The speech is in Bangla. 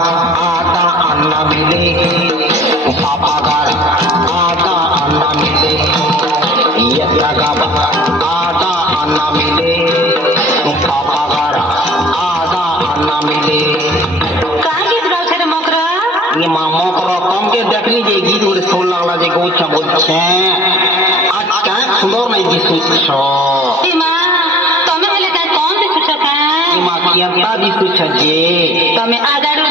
आटा अन्ना मिले पापा गार आटा अन्ना मिले यत्ता गाबा आटा अन्ना मिले पापा गार आटा अन्ना मिले काय गीत गावছে রে মকরা? ये मामो करो कम के देख लीजिए गीत और सोल लगला जे गोचा बोलछे आज क्या सुंदर नहीं दिसुछो ए মা তুমি হলে কাই কোন দিছছ কা? ये मां कियंता दिसुछ जे তুমি আগাড়